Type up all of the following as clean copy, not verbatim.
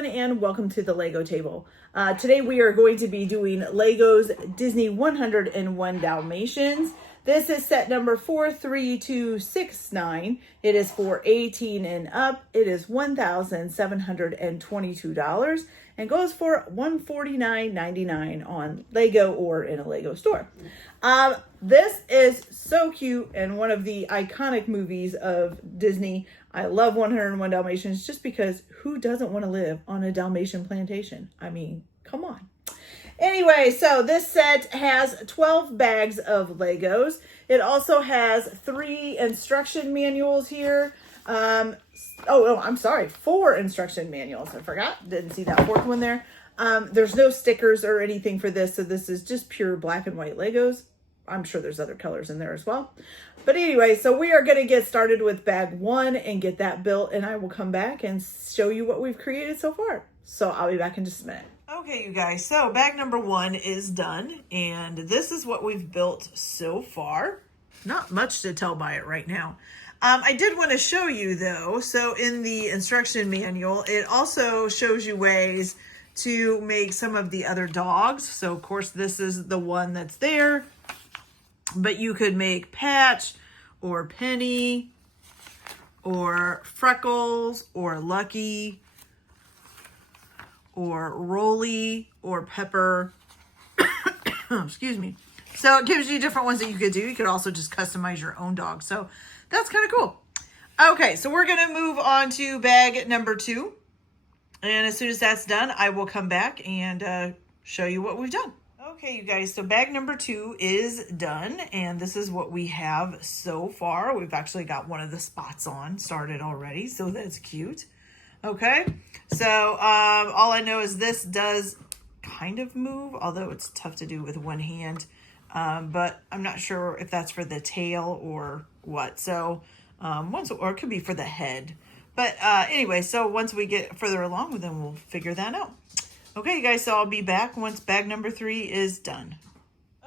everyone, and welcome to the Lego table. Today we are going to be doing Lego's Disney 101 Dalmatians. This is set number 43269. It is for 18 and up. It is $1,722 and goes for $149.99 on Lego or in a Lego store. This is so cute and one of the iconic movies of Disney. I love 101 Dalmatians just because who doesn't want to live on a Dalmatian plantation? I mean, come on. Anyway, so this set has 12 bags of Legos. It also has 3 instruction manuals here. I'm sorry, 4 instruction manuals. I forgot, didn't see that 4th one there. There's no stickers or anything for this, so this is just pure black and white Legos. I'm sure there's other colors in there as well. But anyway, so we are going to get started with bag 1 and get that built, and I will come back and show you what we've created so far. So I'll be back in just a minute. Okay, you guys, so bag number 1 is done, and this is what we've built so far. Not much to tell by it right now. I did want to show you though, so in the instruction manual, it also shows you ways to make some of the other dogs. So of course this is the one that's there, but you could make Patch or Penny or Freckles or Lucky or Rolly or Pepper. Excuse me. So it gives you different ones that you could do. You could also just customize your own dog. So that's kind of cool. Okay, so we're going to move on to bag number 2. And as soon as that's done, I will come back and show you what we've done. Okay, you guys, so bag number 2 is done. And this is what we have so far. We've actually got one of the spots on started already. So that's cute. Okay, so all I know is this does kind of move, although it's tough to do with one hand. But I'm not sure if that's for the tail or what. So or it could be for the head. But anyway, so once we get further along, then we'll figure that out. Okay, you guys, so I'll be back once bag number 3 is done.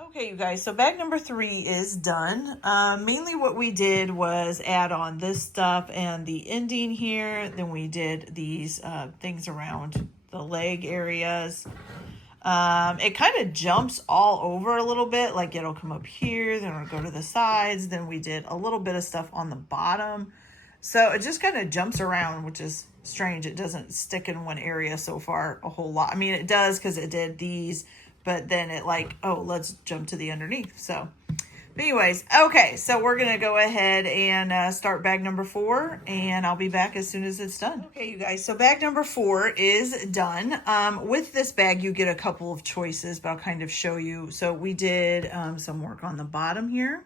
Okay, you guys, so bag number 3 is done. Mainly what we did was add on this stuff and the ending here. Then we did these things around the leg areas. It kind of jumps all over a little bit, like it'll come up here, then it'll go to the sides. Then we did a little bit of stuff on the bottom. So it just kind of jumps around, which is strange. It doesn't stick in one area so far a whole lot. I mean, it does because it did these, but then it like, oh, let's jump to the underneath. So but anyways, okay, so we're going to go ahead and start bag number 4, and I'll be back as soon as it's done. Okay, you guys, so bag number 4 is done. With this bag, you get a couple of choices, but I'll kind of show you. So we did some work on the bottom here.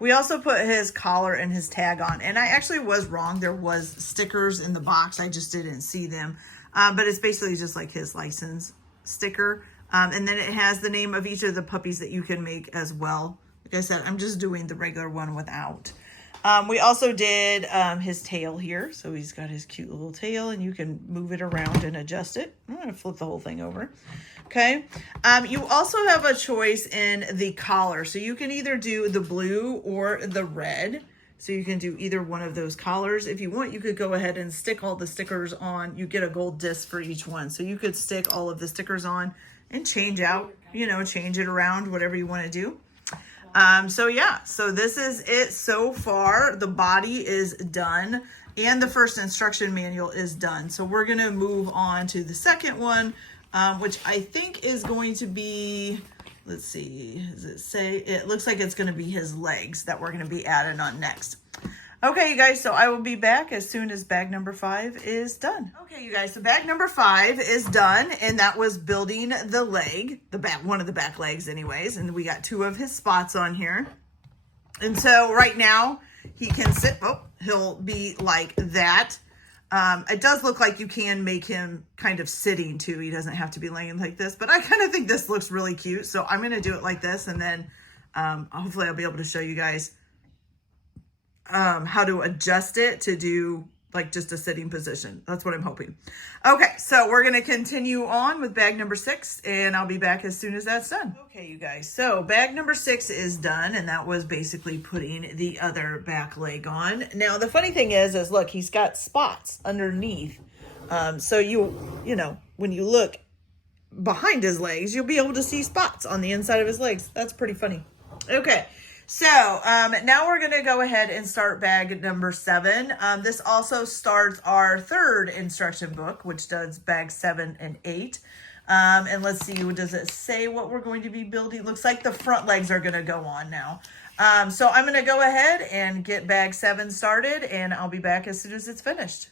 We also put his collar and his tag on, and I actually was wrong. There was stickers in the box. I just didn't see them, but it's basically just like his license sticker. And then it has the name of each of the puppies that you can make as well. Like I said, I'm just doing the regular one without. We also did his tail here. So he's got his cute little tail, and you can move it around and adjust it. I'm going to flip the whole thing over. Okay. You also have a choice in the collar. So you can either do the blue or the red. So you can do either one of those collars. If you want, you could go ahead and stick all the stickers on. You get a gold disc for each one. So you could stick all of the stickers on and change out, you know, change it around, whatever you want to do. So yeah, so this is it so far. The body is done and the first instruction manual is done. So we're going to move on to the second one, which I think is going to be, let's see, does it say? It looks like it's going to be his legs that we're going to be adding on next. Okay, you guys, so I will be back as soon as bag number 5 is done. Okay, you guys, so bag number 5 is done, and that was building the leg, the back, one of the back legs anyways, and we got 2 of his spots on here. And so right now, he can sit, he'll be like that. It does look like you can make him kind of sitting too. He doesn't have to be laying like this, but I kind of think this looks really cute. So I'm going to do it like this, and then hopefully I'll be able to show you guys how to adjust it to do like just a sitting position. That's what I'm hoping. Okay, so we're going to continue on with bag number 6, and I'll be back as soon as that's done. Okay, you guys, so bag number 6 is done, and that was basically putting the other back leg on. Now, the funny thing is look, he's got spots underneath. So you you know, when you look behind his legs, you'll be able to see spots on the inside of his legs. That's pretty funny. Okay. So now we're going to go ahead and start bag number 7. This also starts our 3rd instruction book, which does bag 7 and 8. And let's see, does it say what we're going to be building? Looks like the front legs are going to go on now. So I'm going to go ahead and get bag 7 started, and I'll be back as soon as it's finished.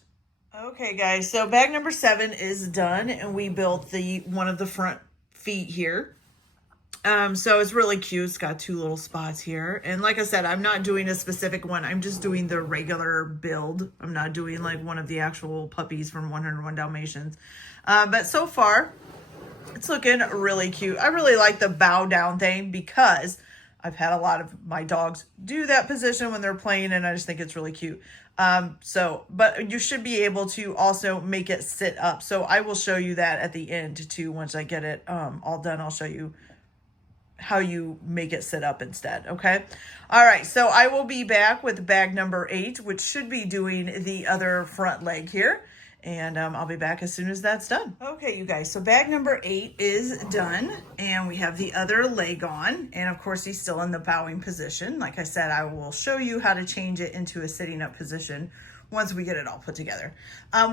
Okay, guys, so bag number 7 is done, and we built one of the front feet here. So it's really cute. It's got 2 little spots here. And like I said, I'm not doing a specific one. I'm just doing the regular build. I'm not doing like one of the actual puppies from 101 Dalmatians. But so far, it's looking really cute. I really like the bow down thing because I've had a lot of my dogs do that position when they're playing, and I just think it's really cute. But you should be able to also make it sit up. So I will show you that at the end too. Once I get it all done, I'll show you how you make it sit up instead. Okay. All right. So I will be back with bag number 8, which should be doing the other front leg here. And I'll be back as soon as that's done. Okay, you guys. So bag number 8 is done. And we have the other leg on. And of course, he's still in the bowing position. Like I said, I will show you how to change it into a sitting up position once we get it all put together.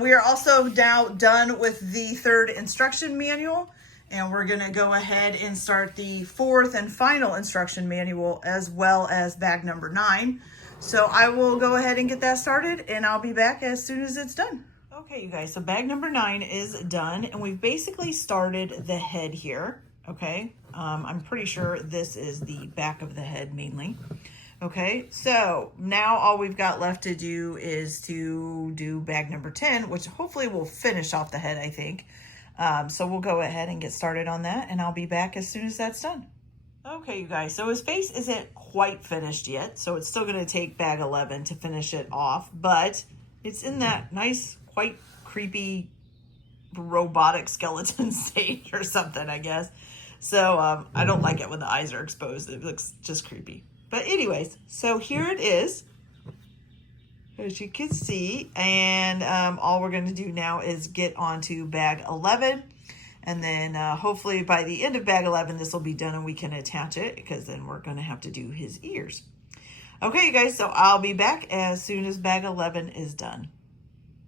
We are also now done with the 3rd instruction manual. And we're going to go ahead and start the 4th and final instruction manual, as well as bag number 9. So I will go ahead and get that started, and I'll be back as soon as it's done. Okay, you guys, so bag number 9 is done, and we've basically started the head here. Okay, I'm pretty sure this is the back of the head mainly. Okay, so now all we've got left to do is to do bag number 10, which hopefully will finish off the head, I think. So we'll go ahead and get started on that, and I'll be back as soon as that's done. Okay, you guys, so his face isn't quite finished yet, so it's still going to take bag 11 to finish it off, but it's in that nice, quite creepy robotic skeleton stage or something, I guess. So I don't like it when the eyes are exposed. It looks just creepy. But anyways, so here it is, as you can see, and all we're going to do now is get onto bag 11, and then hopefully by the end of bag 11 this will be done and we can attach it, because then we're going to have to do his ears. Okay, you guys, so I'll be back as soon as bag 11 is done.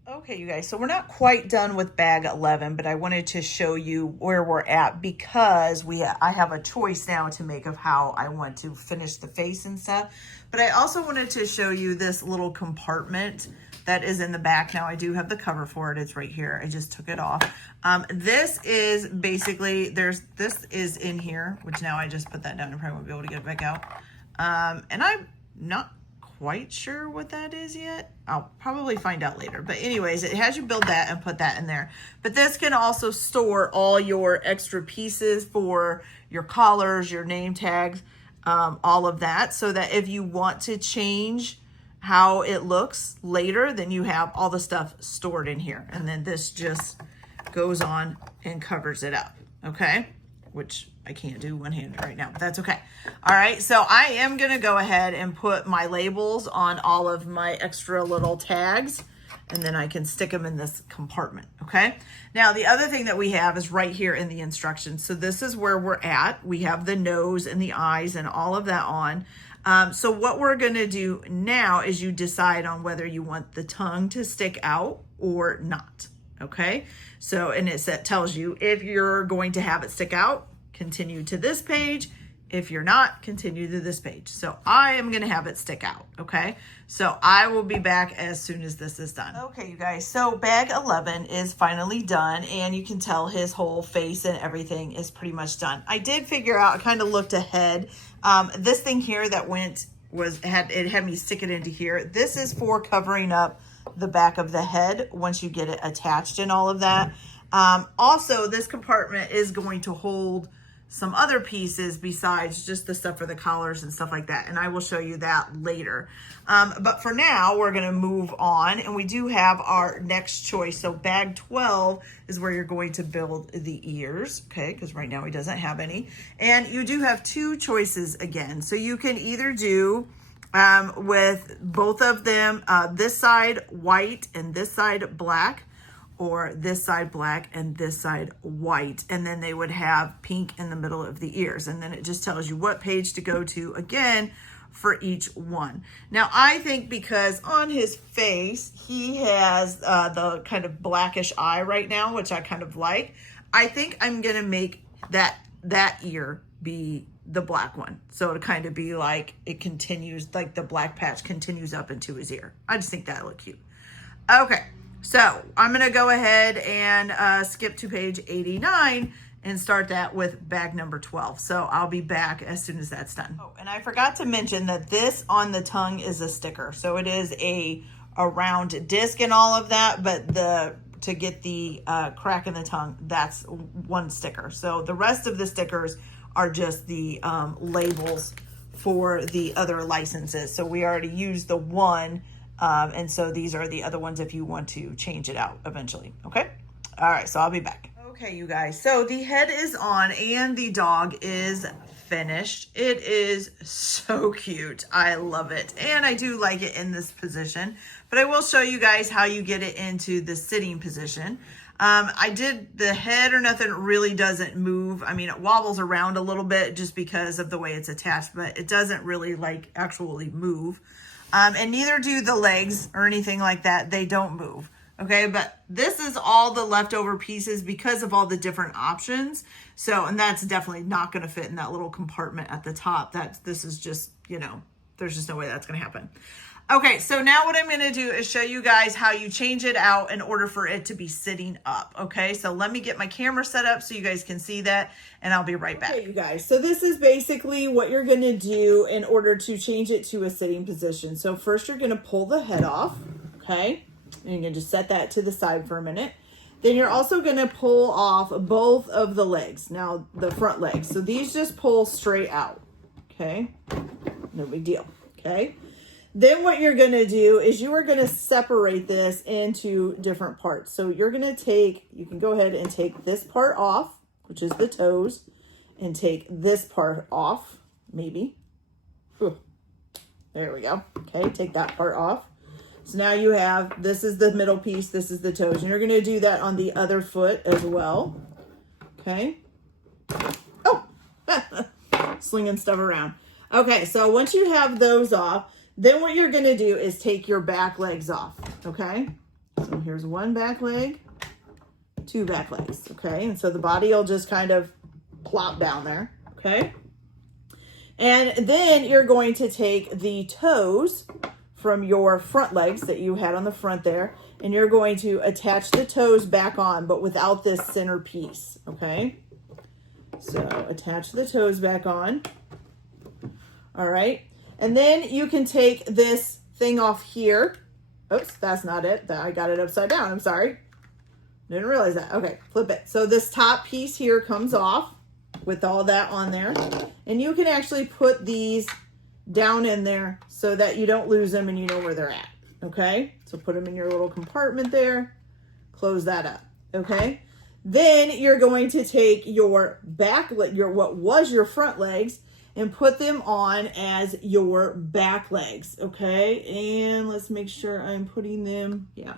Okay, you guys, so we're not quite done with bag 11, but I wanted to show you where we're at, because I have a choice now to make of how I want to finish the face and stuff. But I also wanted to show you this little compartment that is in the back. Now I do have the cover for it. It's right here. I just took it off. This is basically, this is in here, which now I just put that down and probably won't be able to get it back out. And I'm not quite sure what that is yet. I'll probably find out later. But anyways, it has you build that and put that in there. But this can also store all your extra pieces for your collars, your name tags, all of that, so that if you want to change how it looks later, then you have all the stuff stored in here. And then this just goes on and covers it up, okay? Which I can't do one-handed right now, but that's okay. All right, so I am gonna go ahead and put my labels on all of my extra little tags, and then I can stick them in this compartment, okay? Now, the other thing that we have is right here in the instructions. So this is where we're at. We have the nose and the eyes and all of that on. So what we're gonna do now is you decide on whether you want the tongue to stick out or not, okay? So, and it tells you if you're going to have it stick out, continue to this page. If you're not, continue to this page. So I am going to have it stick out, okay? So I will be back as soon as this is done. Okay, you guys, so bag 11 is finally done, and you can tell his whole face and everything is pretty much done. I did figure out, I kind of looked ahead. This thing here that had me stick it into here. This is for covering up the back of the head once you get it attached and all of that. Also, this compartment is going to hold some other pieces besides just the stuff for the collars and stuff like that. And I will show you that later. But for now, we're gonna move on, and we do have our next choice. So bag 12 is where you're going to build the ears, okay? Because right now he doesn't have any. And you do have 2 choices again. So you can either do with both of them, this side white and this side black, or this side black and this side white. And then they would have pink in the middle of the ears. And then it just tells you what page to go to again for each one. Now, I think because on his face, he has the kind of blackish eye right now, which I kind of like. I think I'm going to make that ear be the black one. So it'll kind of be like it continues, like the black patch continues up into his ear. I just think that'll look cute. Okay, so I'm going to go ahead and skip to page 89 and start that with bag number 12. So I'll be back as soon as that's done. Oh, and I forgot to mention that this on the tongue is a sticker. So it is a round disc and all of that, but to get the crack in the tongue, that's one sticker. So the rest of the stickers are just the labels for the other licenses. So we already used the one, and so these are the other ones if you want to change it out eventually, okay? All right, so I'll be back. Okay, you guys, so the head is on and the dog is finished. It is so cute. I love it. And I do like it in this position, but I will show you guys how you get it into the sitting position. I did the head or nothing really doesn't move. I mean, it wobbles around a little bit just because of the way it's attached, but it doesn't really like actually move. And neither do the legs or anything like that. They don't move. Okay, but this is all the leftover pieces because of all the different options. So, and that's definitely not going to fit in that little compartment at the top. This is just, you know, there's just no way that's going to happen. Okay, so now what I'm going to do is show you guys how you change it out in order for it to be sitting up. Okay, so let me get my camera set up so you guys can see that, and I'll be right back. Okay, you guys, so this is basically what you're going to do in order to change it to a sitting position. So first you're going to pull the head off, okay? And you're going to just set that to the side for a minute. Then you're also going to pull off both of the legs. Now, the front legs. So these just pull straight out. Okay? No big deal. Okay? Then what you're going to do is you are going to separate this into different parts. So you're going to take, you can go ahead and take this part off, which is the toes, and take this part off, maybe. Ooh, there we go. Okay, take that part off. So now you have, this is the middle piece, this is the toes. And you're going to do that on the other foot as well. Okay. Oh, slinging stuff around. Okay, so once you have those off, then what you're going to do is take your back legs off. Okay. So here's one back leg, two back legs. Okay. And so the body will just kind of plop down there. Okay. And then you're going to take the toes from your front legs that you had on the front there, and you're going to attach the toes back on, but without this center piece, okay? So attach the toes back on. All right. And then you can take this thing off here. Oops, that's not it. I got it upside down. I'm sorry. Didn't realize that. Okay, flip it. So this top piece here comes off with all that on there. And you can actually put these down in there so that you don't lose them and you know where they're at. Okay, so put them in your little compartment there, close that up. Okay, then you're going to take your back, what was your front legs, and put them on as your back legs. Okay, and let's make sure I'm putting them, yeah.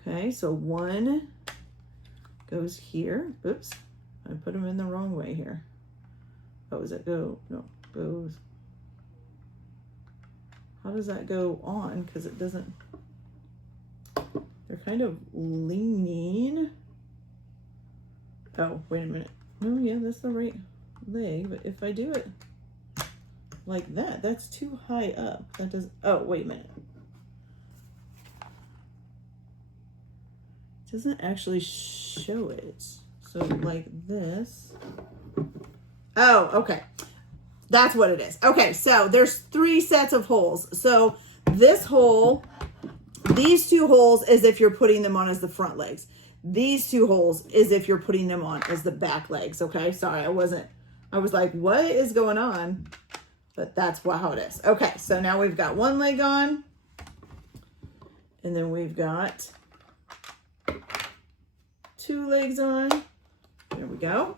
Okay, so one goes here. Oops, I put them in the wrong way here. Oh, does it go? No, goes. How does that go on? Because it doesn't, they're kind of leaning. Oh, wait a minute. No, yeah, that's the right leg. But if I do it like that, that's too high up. That does, oh, wait a minute. It doesn't actually show it. So like this. Oh, okay. That's what it is. Okay, so there's 3 sets of holes. So this hole, these 2 holes is if you're putting them on as the front legs. These 2 holes is if you're putting them on as the back legs. Okay, sorry, I was like, what is going on? But that's how it is. Okay, so now we've got one leg on. And then we've got 2 legs on. There we go.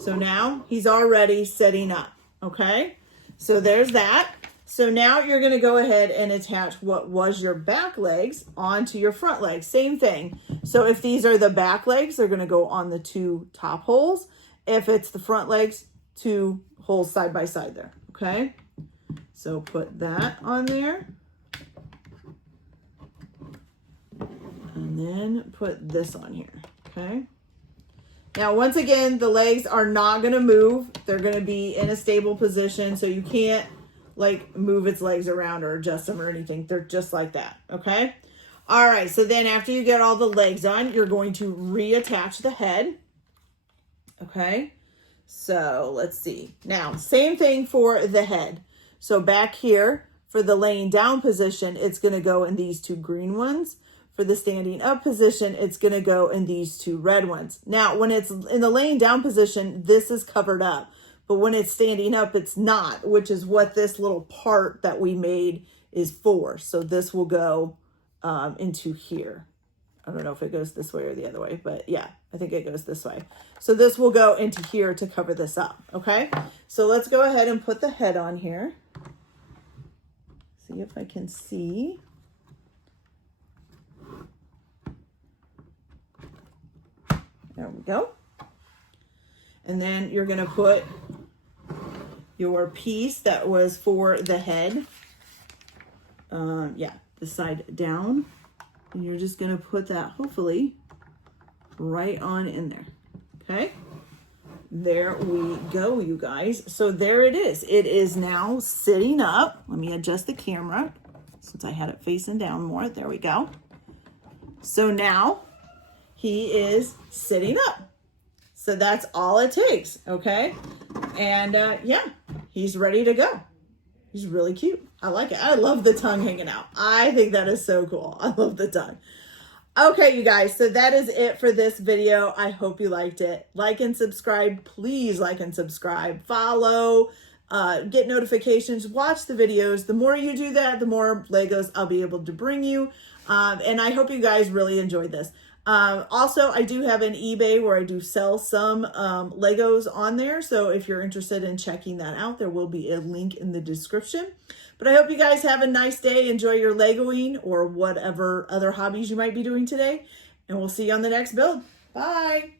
So now he's already setting up. Okay, so there's that. So now you're going to go ahead and attach what was your back legs onto your front legs. Same thing. So if these are the back legs, they're going to go on the 2 top holes. If it's the front legs, 2 holes side by side there. Okay. So put that on there. And then put this on here. Okay. Now, once again, the legs are not going to move. They're going to be in a stable position. So you can't like move its legs around or adjust them or anything. They're just like that. Okay. All right. So then after you get all the legs on, you're going to reattach the head. Okay. So let's see. Now, same thing for the head. So back here for the laying down position, it's going to go in these 2 green ones. For the standing up position, it's going to go in these 2 red ones. Now, when it's in the laying down position, this is covered up. But when it's standing up, it's not, which is what this little part that we made is for. So this will go into here. I don't know if it goes this way or the other way, but yeah, I think it goes this way. So this will go into here to cover this up, okay? So let's go ahead and put the head on here. See if I can see. There we go. And then you're going to put your piece that was for the head. The side down. And you're just going to put that, hopefully, right on in there. Okay. There we go, you guys. So there it is. It is now sitting up. Let me adjust the camera since I had it facing down more. There we go. So now he is sitting up. So that's all it takes, okay? And yeah, he's ready to go. He's really cute. I like it. I love the tongue hanging out. I think that is so cool. I love the tongue. Okay, you guys, so that is it for this video. I hope you liked it. Like and subscribe. Please like and subscribe. Follow. Get notifications. Watch the videos. The more you do that, the more Legos I'll be able to bring you. And I hope you guys really enjoyed this. Also, I do have an eBay where I do sell some Legos on there. So if you're interested in checking that out, there will be a link in the description. But I hope you guys have a nice day. Enjoy your Legoing or whatever other hobbies you might be doing today. And we'll see you on the next build. Bye.